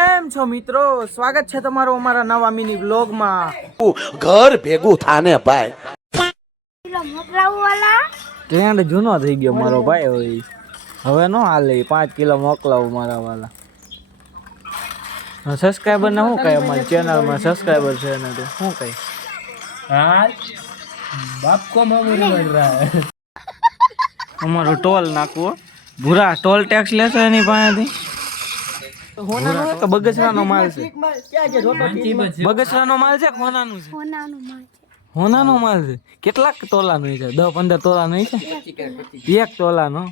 કેમ છો મિત્રો, સ્વાગત છે તમારું અમારા નવા મિની વ્લોગ માં। ઘર ભેગું થાને ભાઈ ટ્રેન્ડ જૂનો થઈ ગયો મારો ભાઈ, હવે નો હાલે 5 કિલો મોકલાવું મારા વાલા। સબસ્ક્રાઇબર ને શું કહે, અમારી ચેનલ માં સબસ્ક્રાઇબર છે ને તો શું કહે? हाँ बाप को मामूली बन रहा है। અમારો ટોલ નાખવો, ભૂરા ટોલ ટેક્સ લેશો એની પાસેથી? હોનાનો કે બગસરાનો માલ છે? બગસરાનો માલ છે કે હોનાનું છે? હોનાનો માલ છે। કેટલાક તોલાનો છે? 10-15 તોલાનો છે? 1 તોલાનો।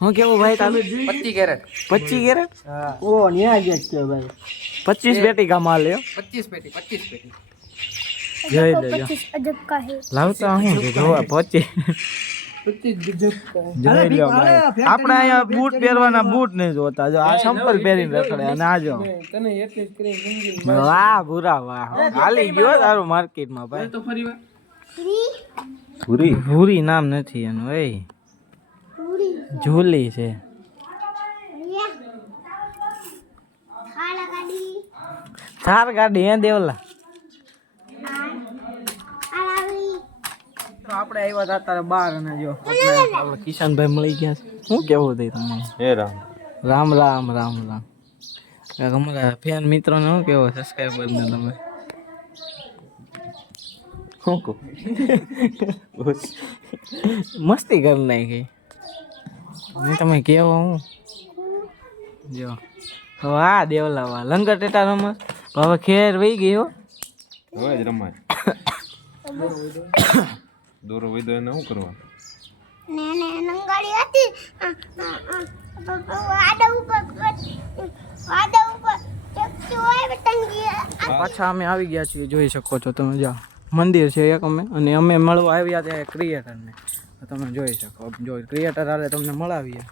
હું કેવું ભાઈ તારું? 25 कैरेट 25 કેરેટ? ओ न्याय जज के भाई 25 पेटी का माल है। 25 पेटी જોઈ લેજો, લાવતો હું છે જોવા 25 गजब का है। જોઈ લ્યો ભાઈ, આપણે અહીંયા બૂટ પહેરવાના બૂટ નહીં જોતા, જો આ સંપલ પહેરીને રખડે અને આ જો तने એટલે જ કરી ગંજી વાહ ભૂરા વાહ, હાલી ગયો તારું માર્કેટમાં ભાઈ। તો ફરી વાર ભૂરી ભૂરી નામ નથી એનું, એ ઝૂલી છે। થાર ગાડી હે દેવલા? તો આપણે આવ્યા હતા અત્યારે બહાર અને જો આપણે કિશનભાઈ મળી ગયા છે। શું કેવું હતું તમને? હે રામ રામ રામ રામ રામ। અમારા ફેન મિત્રોને શું કેવો, સબસ્ક્રાઈબર ને તમે શું કહો? મસ્તી કરી નાખી ને તમે કેવો હું જો હવે આ દેવલાવા લંગર ટેટા રમત હવે ખેર વહી ગઈ હો। હવે જ રમાય દોરો વૈદો એને શું કરવા? પાછા અમે આવી ગયા છીએ, જોઈ શકો છો તમે, જાઓ મંદિર છે એક અમે, અને અમે મળવા આવ્યા ત્યાં ક્રિએટરને, તમે જોઈ શકો, જો ક્રિએટર હાલે તમને મળાવીએ,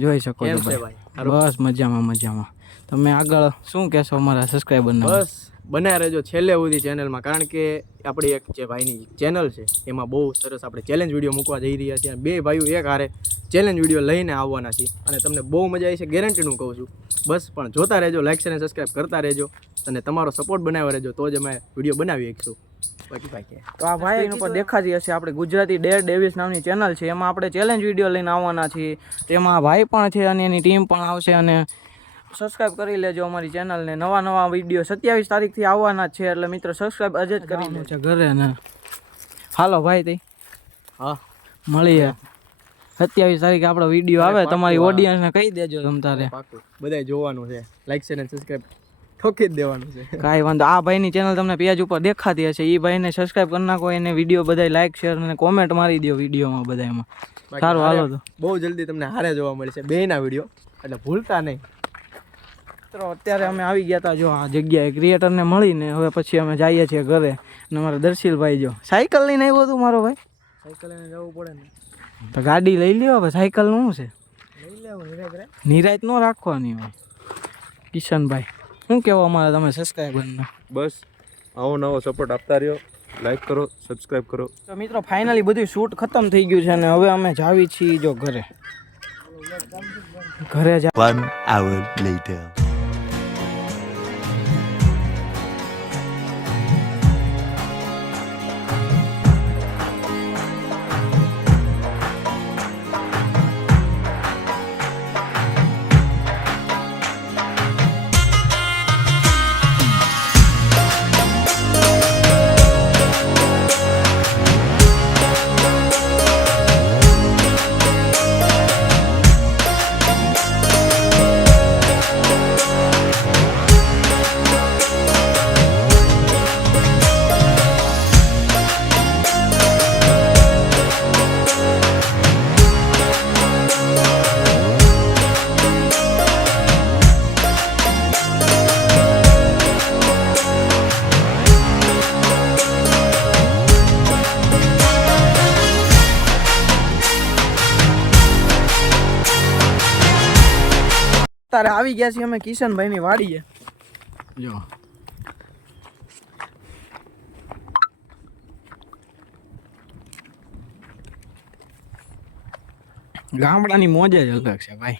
જોઈ શકો છો ભાઈ। બસ મજામાં મજામાં। તમે આગળ શું કહેશો અમારા સબસ્ક્રાઈબરને? બસ બન્યા રહેજો છેલ્લે સુધી ચેનલમાં, કારણ કે આપણી એક જે ભાઈની ચેનલ છે એમાં બહુ સરસ આપણે ચેલેન્જ વિડીયો મૂકવા જઈ રહ્યા છીએ। બે ભાઈઓ એક હારે ચેલેન્જ વિડીયો લઈને આવવાના છીએ અને તમને બહુ મજા આવી છે, ગેરંટીનું કહું છું। બસ પણ જોતા રહેજો, લાઈક અને સબસ્ક્રાઈબ કરતા રહેજો અને તમારો સપોર્ટ બનાવ્યો રહેજો, તો જ અમે વિડીયો બનાવી શકીશું। બાકી ભાઈ કે તો આ ભાઈ ઉપર દેખાતી હશે આપણે ગુજરાતી ડેર ડેવિસ નામની ચેનલ છે, એમાં આપણે ચેલેન્જ વિડીયો લઈને આવવાના છીએ। તેમાં ભાઈ પણ છે અને એની ટીમ પણ આવશે, અને સબસ્ક્રાઈબ કરી લેજો અમારી ચેનલને। નવા વિડીયો 27 તારીખથી આવવાના છે, એટલે મિત્રો સબસ્ક્રાઈબ આજે જ કરી લે છે ઘરે ને। હાલો ભાઈ તઈ હા મળીએ 27 તારીખે આપણો વિડીયો આવે, તમારી ઓડિયન્સને કહી દેજો તમ તારે, પાકું બધાય જોવાનું છે, લાઈક અને સબસ્ક્રાઈબ ઠોકી જ દેવાનું છે। કાંઈ વાંધો। આ ભાઈની ચેનલ તમને પેજ ઉપર દેખાતી હશે, એ ભાઈને સબસ્ક્રાઈબ કરી નાખો, એને વિડીયો બધા લાઈક શેર અને કોમેન્ટ મારી દો વિડીયોમાં બધામાં। સારું હાલો તો બહુ જલ્દી તમને હારે જોવા મળશે બેયના વિડીયો, એટલે ભૂલતા નહીં। મિત્રો અત્યારે અમે આવી ગયા હતા જો આ જગ્યાએ ક્રિએટરને મળીને, હવે પછી અમે જઈએ છીએ ઘરે, અને અમારા દર્શીલભાઈ જો સાયકલ લઈને આવ્યો હતું મારો ભાઈ, સાયકલ લઈને જવું પડે ને, તો ગાડી લઈ લ્યો હવે, સાયકલનું શું છે, લઈ લેવું નિરાય નિરાત ન રાખવાની હોય। કિશનભાઈ શું કહેવો અમારા તમે સબસ્ક્રાઈબરને? બસ આવો નવો સપોર્ટ આપતા રહ્યો, લાઈક કરો, સબસ્ક્રાઇબ કરો। તો મિત્રો ફાઇનલી બધું શૂટ ખતમ થઈ ગયું છે, અને હવે અમે જાવી છીએ જો ઘરે જા 1 hour later. અત્યારે આવી ગયા છીએ અમે કિશનભાઈની વાડીએ, જો ગામડાની મોજ જ અલગ છે ભાઈ।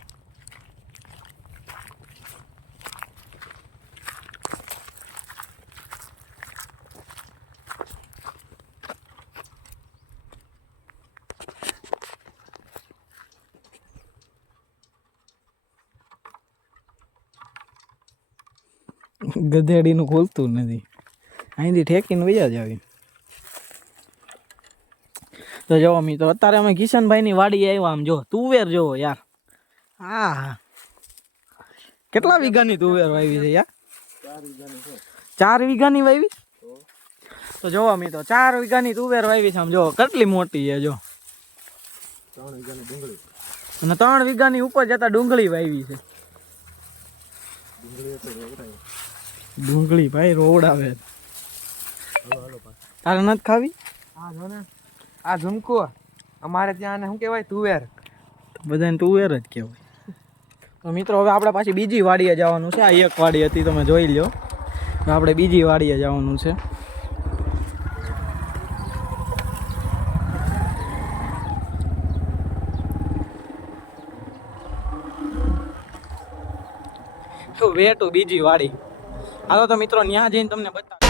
ગધેડીનું ખોલતું નથી, અહીંથી ઠેકીને વયા જ આવી. તો જો મિત્રો અત્યારે અમે કિશનભાઈની વાડી આવ્યા. આમ જો તુવેર જોવો યાર, હા કેટલા વીઘાની તુવેર વાવી છે યાર? 4 વીઘાની વાવી. તો જોવો મિત્રો 4 વીઘાની તુવેર વાવી છે. આમ જો કેટલી મોટી છે જો. 3 વીઘાની ડુંગળી અને 3 વીઘાની ઉપર જતા ડુંગળી વાવી છે. ડુંગળી ભાઈ રોવડાવે. તારે નથી ખાવી? આ જો ને આ ઝુમકો અમારે ત્યાં શું કહેવાય તુવેર. બધાને તુવેર જ કહેવાય. તો મિત્રો હવે આપણે પાછી બીજી વાડીએ જવાનું છે. આ એક વાડી હતી તમે જોઈ લ્યો. હવે આપણે બીજી વાડીએ જવાનું છે. વેટું બીજી વાડી. હાલો તો મિત્રો ત્યાં જઈને તમને બતાવ.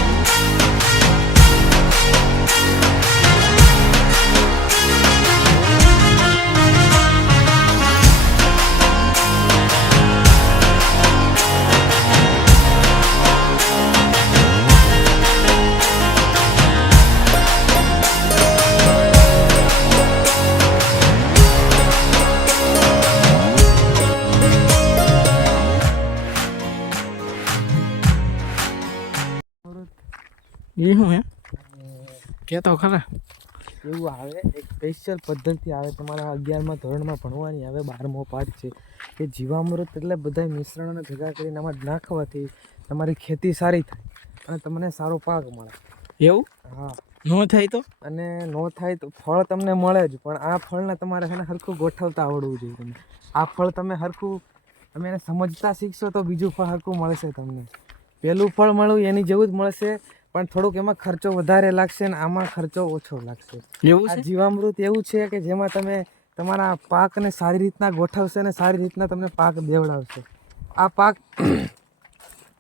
એ શું હે કહેતો ખરા? એવું આવે એક સ્પેશિયલ પદ્ધતિ આવે તમારા 11મા ધોરણમાં ભણવાની આવે. 12મો પાઠ છે કે જીવામૃત એટલે બધા મિશ્રણોને ભેગા કરીને આમાં નાખવાથી તમારી ખેતી સારી થાય અને તમને સારો પાક મળે. એવું? હા. ન થાય તો? અને નો થાય તો ફળ તમને મળે જ, પણ આ ફળને તમારે છે ને સરખું ગોઠવતા આવડવું જોઈએ. તમે આ ફળ તમે સરખું તમે એને સમજતા શીખશો તો બીજું ફળ સરખું મળશે તમને. પહેલું ફળ મળવું એની જેવું જ મળશે, પણ થોડુંક એમાં ખર્ચો વધારે લાગશે ને આમાં ખર્ચો ઓછો લાગશે. એવું આ છે? જીવામૃત એવું છે કે જેમાં તમે તમારા પાકને સારી રીતના ગોઠવશે અને સારી રીતના તમને પાક દેવડાવશે. આ પાક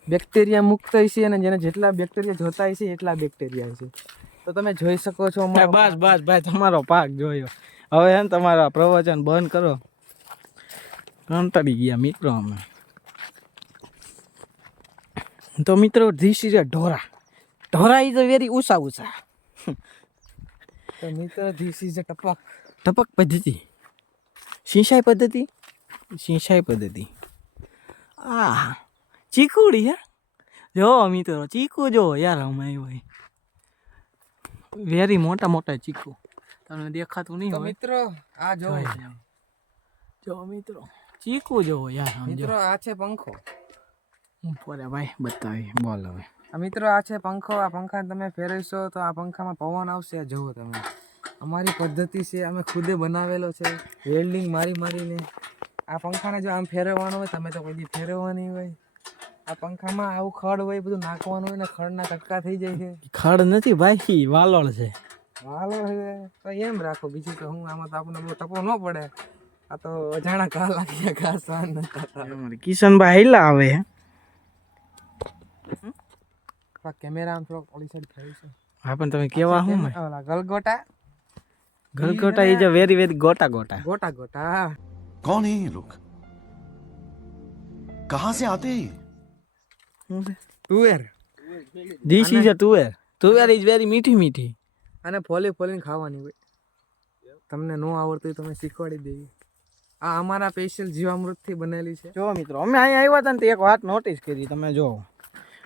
બેક્ટેરિયા મુક્ત હશે અને જેને જેટલા બેક્ટેરિયા જોતા હશે એટલા બેક્ટેરિયા હશે. તો તમે જોઈ શકો છો બસ બસ ભાઈ તમારો પાક જોયો. હવે હે ને તમારા પ્રવચન બંધ કરો. કંટાળી ગયા મિત્રો અમે. તો મિત્રો ધીસ ઇઝ અ ઢોરા. ઢોરા ઇઝ અ વેરી ઊંચા ઊંચા. તો મિત્રો ધીસ ઇઝ અ ટપક. ટપક પદ્ધતિ, સિંચાઈ પદ્ધતિ, સિંચાઈ પદ્ધતિ. આ ચીકુડી હે જો મિત્રો, ચીકુ જો યાર અમે આવ્યો વેરી મોટા મોટા ચીકુ. તમને દેખાતું નહીં તો હોય. મિત્રો આ જો જો મિત્રો ચીકુ જોવો યાર. આમ જો મિત્રો આ છે પંખો. ઉપર ભાઈ બતાવી બોલ હવે. આ મિત્રો આ છે પંખો. આ પંખાને તમે ફેરવશો તો આ પંખામાં પવન આવશે. આ જુઓ તમે, અમારી પદ્ધતિ છે, અમે ખુદે બનાવેલો છે વેલ્ડિંગ મારીને. આ પંખાને જો આમ ફેરવવાનો હોય, તમે તો કોઈ દી ફેરવવાની હોય. આ પંખામાં આવું ખડ હોય બધું નાખવાનું હોય ને ખડના કટકા થઈ જાય છે. ખડ નથી ભાઈ, વાલોળ છે. હાલો તો એમ રાખો, બીજું તો હું આમાં તો આપણને બહુ ટપો ન પડે. આ તો અજાણા ઘા લાગ્યા, ઘા સહન ન થતા. કિશનભાઈ હેલા આવે. કેમેરા આમ થોડોક ઓલી સાઈડ ફેરવી છે. હા પણ તમે કેવા હું ઓલા ગલગોટા ગલગોટા ઇઝ અ વેરી વેરી ગોટા ગોટા. ગોટા ગોટા. कौन है ये लोग? कहाँ से आते हैं? તુવેર. ધીસ ઇઝ અ તુવેર. તુવેર ઇઝ વેરી મીઠી મીઠી. અને ફોલીને ખાવાની હોય. તમને ન આવડતું હોય તમે શીખવાડી દેવી. આ અમારા સ્પેશિયલ જીવામૃતથી બનેલી છે. જો મિત્રો અમે અહીંયા આવ્યા હતા ને તો એક વાત નોટિસ કરી. તમે જો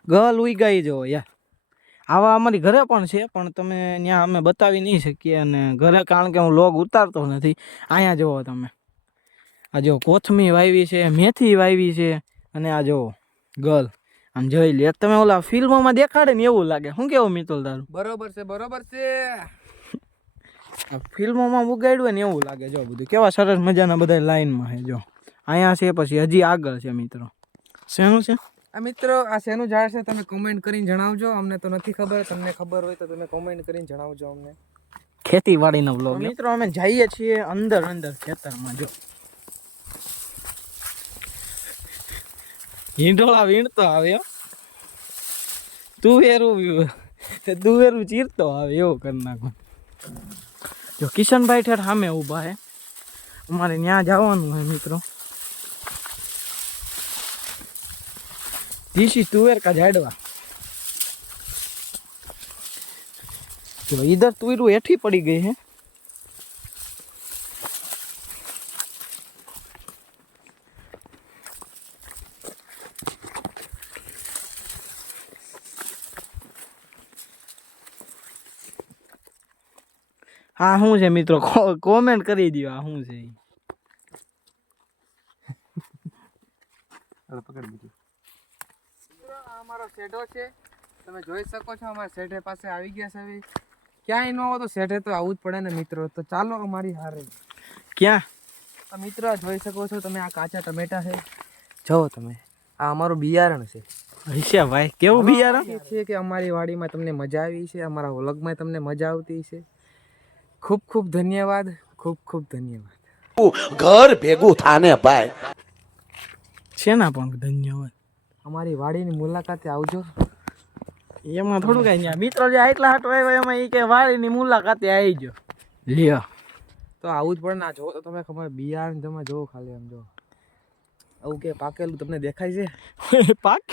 ગલ ઉઈ ગઈ જો યાર. આવા અમારી ઘરે પણ છે, પણ તમે ત્યાં અમે બતાવી નહીં શકીએ. અને ઘરે કારણ કે હું લોગ ઉતારતો નથી. અહીંયા જુઓ તમે, આ જો કોથમી વાવી છે, મેથી વાવી છે, અને આ જો ગલ આમ જોઈ લે. તમે ઓલા ફિલ્મોમાં દેખાડે ને એવું લાગે. શું કેવું મિતુલ તારું? બરોબર છે. ફિલ્મોમાં ઉગાડ્યું ને એવું લાગે. જો બધું કેવા સરસ મજાના બધા લાઈનમાં છે. જો અહીંયા છે, પછી હજી આગળ છે મિત્રો. શેનું છે આ મિત્રો? આ શેનું ઝાડ છે તમે કોમેન્ટ કરીને જણાવજો. અમને તો નથી ખબર, તમને ખબર હોય તો તમે કોમેન્ટ કરીને જણાવજો અમને. ખેતીવાડીનો બ્લોગ. મિત્રો અમે જઈએ છીએ અંદર ખેતરમાં. જો હિંડોળા વીણતો આવે, તુવેરું ચીરતો આવે એવું કરી નાખો. જો કિશનભાઈ ઠેર સામે ઊભા હે. અમારે ત્યાં જવાનું હોય મિત્રો. ધીસ ઇઝ તુવેર કા ઝાડવા. જો ઇધર તુવેરું હેઠી પડી ગઈ હે. હા શું છે મિત્રો, કોમેન્ટ કરી દો આ શું છે ઈ. આ અમારો શેઢો છે, તમે જોઈ શકો છો. અમારા શેઢે પાસે આવી ગયા છે. હવે ક્યાંય ન હોય તો શેઢે તો આવવું જ પડે ને મિત્રો. તો ચાલો અમારી હારે. ક્યાં? આ મિત્રો જોઈ શકો છો તમે, આ કાચા ટમેટા છે. જો તમે, આ અમારું બિયારણ છે. હશે ભાઈ, કેવું બિયારણ છે કે અમારી વાડીમાં તમને મજા આવી છે, અમારા વ્લોગમાં તમને મજા આવતી છે. ખૂબ ખૂબ ધન્યવાદ, ખૂબ ખૂબ ધન્યવાદ. घर भेगू थाने भाई. શેના પણ ધન્યવાદ. અમારી વાડીની મુલાકાતે આવજો. એમાં થોડું કઈ નહીં. મિત્રો જે આટલા હાટ આવ્યો એમાં ઈ કે વાડીની મુલાકાતે આવી ગયો. લ્યો તો આવું જ પડે ને. આ જો તો તમે ખબર બિયારણ તમે જોવો ખાલી આમ જો, આવું કે પાકેલું તમને દેખાય છે. પાક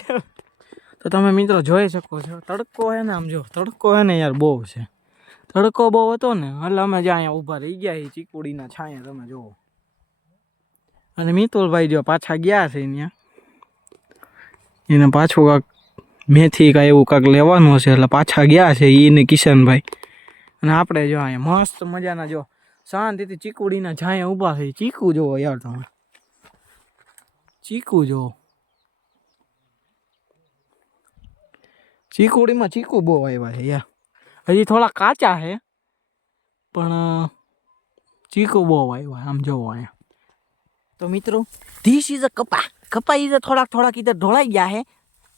તો તમે મિત્રો જોઈ શકો છો. તડકો હે ને, આમ જો તડકો હે ને યાર બહુ છે. તડકો બહુ હતો ને એટલે અમે જ્યાં અહીંયા ઊભા રહી ગયા છીએ ચીકુડીના છાંયે, તમે જુઓ. અને મિતુલભાઈ જો પાછા ગયા છે ત્યાં, એને પાછું કાંક મેથી કાંઈ એવું કાંક લેવાનું હશે એટલે પાછા ગયા છે ઈ ને કિશનભાઈ. અને આપણે જો અહીંયા મસ્ત મજાના જો શાંતિથી ચીકુડીના છાંયે ઊભા થઈ. ચીકુ જોવો યાર તમે, ચીકુ જોવો. ચીકુડીમાં ચીકુ બહુ આવ્યા છે યાર. હજી થોડા કાચા છે પણ ચીકુ બહુ આવ્યા. આમ જોવો અહીંયા. तो मित्रों दिस इज अ कपा इज थोड़ा इधर ढोलाई गया है,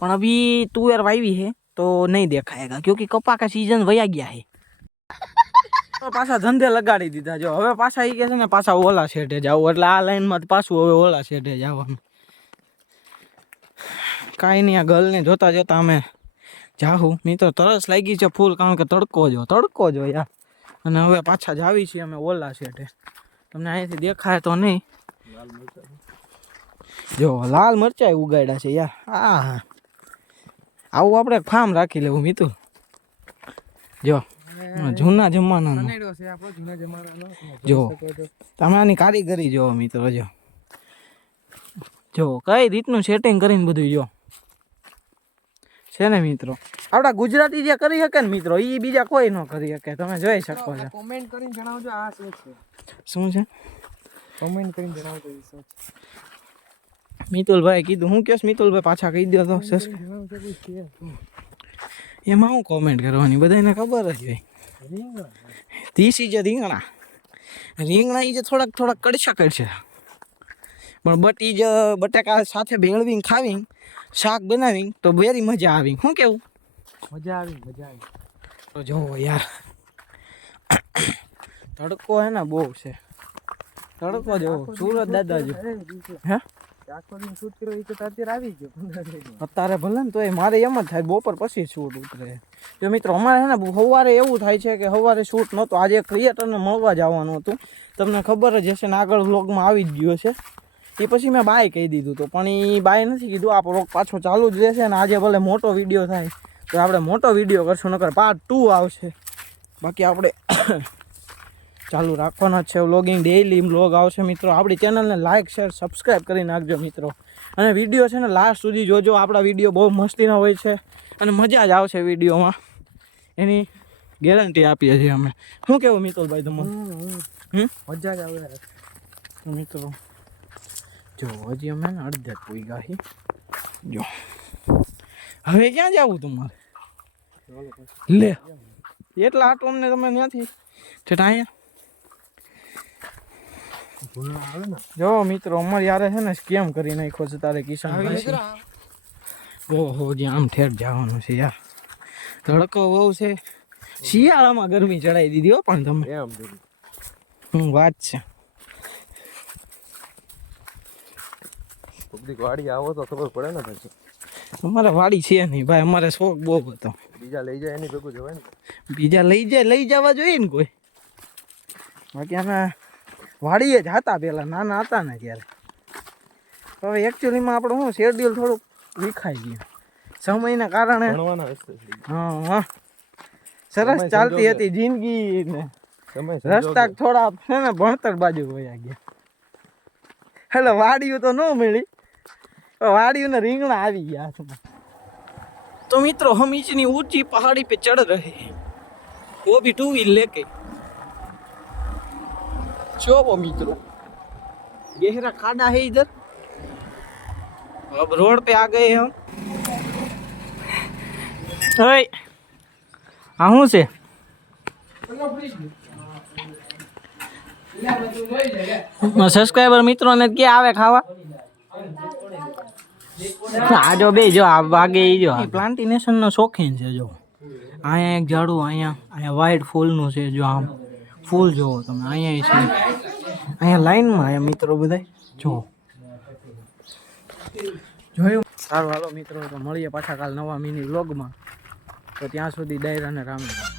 पर अभी तुअर वाई है तो नहीं देखाएगा क्योंकि कपा का सीजन वया गया है. તો પાછા ધંધે લગાડી દીધા. જો હવે પાછા ઈ કે છે ને પાછા ઓલા શેઠે જાવ, એટલે આ લાઈનમાં પાછું હવે ઓલા શેઠે જવાનું. કાંઈ નહીં, આ ગર્લને જોતા જોતા અમે જાહું. મિત્રો તરસ લાગી છે ફૂલ, કારણ કે તડકો જો યાર. અને હવે પાછા જાવી છીએ અમે ઓલા શેઠે. તમને અહીંયાથી દેખાય તો નહીં. જો લાલ મરચાઈ ઉગાડ્યા છે યાર. હા, આવું આપણે ફાર્મ રાખી લેવું મિતુ. જો જૂના જમાનાનો જો તમે આની કારીગરી જો મિત્રો. જો કઈ રીતનું સેટિંગ કરીને બધું જો છે ને મિત્રો. આપડા ગુજરાતી જે કરી શકે ને મિત્રો, એ બીજા કોઈ ન કરી શકે. તમે જોઈ શકો છો. કોમેન્ટ કરીને જણાવજો આ શું છે. શું છે કોમેન્ટ કરીને જણાવજો શું છે. મિતુલભાઈ કીધું. હું કેસ મિતુલભાઈ પાછા કહી દો તો. એમાં હું કોમેન્ટ કરવાની, બધાને ખબર જ હોય. તીસી જે રીંગણા ઈ જે થોડાક કડશા પણ બટ ઈ જ બટાકા સાથે ભેળવીને ખાવી, શાક બનાવી તો બેરી મજા આવી. શું કેવું? મજા આવી. તો જોવો યાર, તડકો હે ને બહુ છે. તડકો જોવો, સુરત દાદા જો. હે આખો દિન શૂટ કર્યો, એ તો અત્યારે આવી ગયો. અત્યારે ભલે ને તો એ મારે એમ જ થાય, બપોર પછી શૂટ ઉતરે. જો મિત્રો અમારે છે ને સવારે એવું થાય છે કે સવારે શૂટ નહોતું. આજે ક્રિએટરને મળવા જવાનું હતું, તમને ખબર જ હશે ને, આગળ વ્લોગમાં આવી જ ગયો છે. એ પછી મેં બાય કહી દીધું હતું, પણ એ બાય નથી કીધું. આ વ્લોગ પાછો ચાલુ જ રહેશે. ને આજે ભલે મોટો વિડીયો થાય તો આપણે મોટો વિડીયો કરશું, નકર પાર્ટ 2 આવશે. બાકી આપણે ચાલુ રાખવાના જ છે વ્લોગિંગ. ડેઈલી વ્લોગ આવશે મિત્રો. આપણી ચેનલને લાઇક શેર સબસ્ક્રાઈબ કરી નાખજો મિત્રો. અને વિડીયો છે ને લાસ્ટ સુધી જોજો. આપણા વિડીયો બહુ મસ્તીના હોય છે અને મજા જ આવશે વિડીયોમાં, એની ગેરંટી આપીએ છીએ અમે. શું કેવું મિતુલભાઈ તમને? મજા જ આવે. મિત્રો જો હજી અમે ને અડધે પૂઈ ગયા. જો હવે ક્યાં જવું તમારે? લે એટલા આટો અમને તમે ત્યાંથી ઠેઠ અહીંયા. જો મિત્રો અમારે યારે છે ને સ્કેમ કરી નાખ્યો છે તારે કિશનભાઈ. ઓહો, જ્યાં આમ ઠેઠ જવાનું છે યાર. તડકો બહુ છે. શિયાળામાં ગરમી ચડાવી દીધી હો. પણ તમે વાત છે. વાડી આવો તો ખબર પડે ને પછી. અમારે વાડી છે નહીં ભાઈ, અમારે શોખ બહુ હતો. બીજા લઈ જાય એની ભેગું જવાય ને. બીજા લઈ જવા જોઈએ ને કોઈ. બાકી અમે વાડીએ જ હતા પહેલાં, નાના હતા ને ત્યારે. હવે એકચ્યુઅલીમાં આપણું શું શેડ્યુલ થોડુંક વિખાઈ ગયા સમયના કારણે. ભણવાના રસ્તે છે. હા સરસ ચાલતી હતી જિંદગી ને રસ્તા થોડા છે ને ભણતર બાજુ વયા ગયા. એટલે વાડિયું તો ન મળી, વાડિયું ને રીંગણા આવી ગયા હાથમાં. तो मित्रों हम इतनी ऊंची पहाड़ी पे चढ़ रहे हैं, वो भी 2 व्हील लेके. जो वो मित्रों गहरा खाड़ा है इधर. अब रोड पे आ गए हम. ओए हाँ हूँ से સબસ્ક્રાઈબર મિત્રોને ક્યાં આવે ખાવા? આ જો બે જો આ વાગે ઈ જો પ્લાન્ટેશન નો શોખીન છે. જો અહીંયા એક ઝાડું, અહીંયા વ્હાઈટ ફૂલનું છે. જો આમ ફૂલ જોવો તમે, અહીંયા છે, અહીંયા લાઈનમાં આયા મિત્રો બધા જો જોયું. સારું હાલો મિત્રો, તો મળીએ પાછા કાલ નવા મિની વ્લોગમાં. તો ત્યાં સુધી ડાયરાને રામ રામ.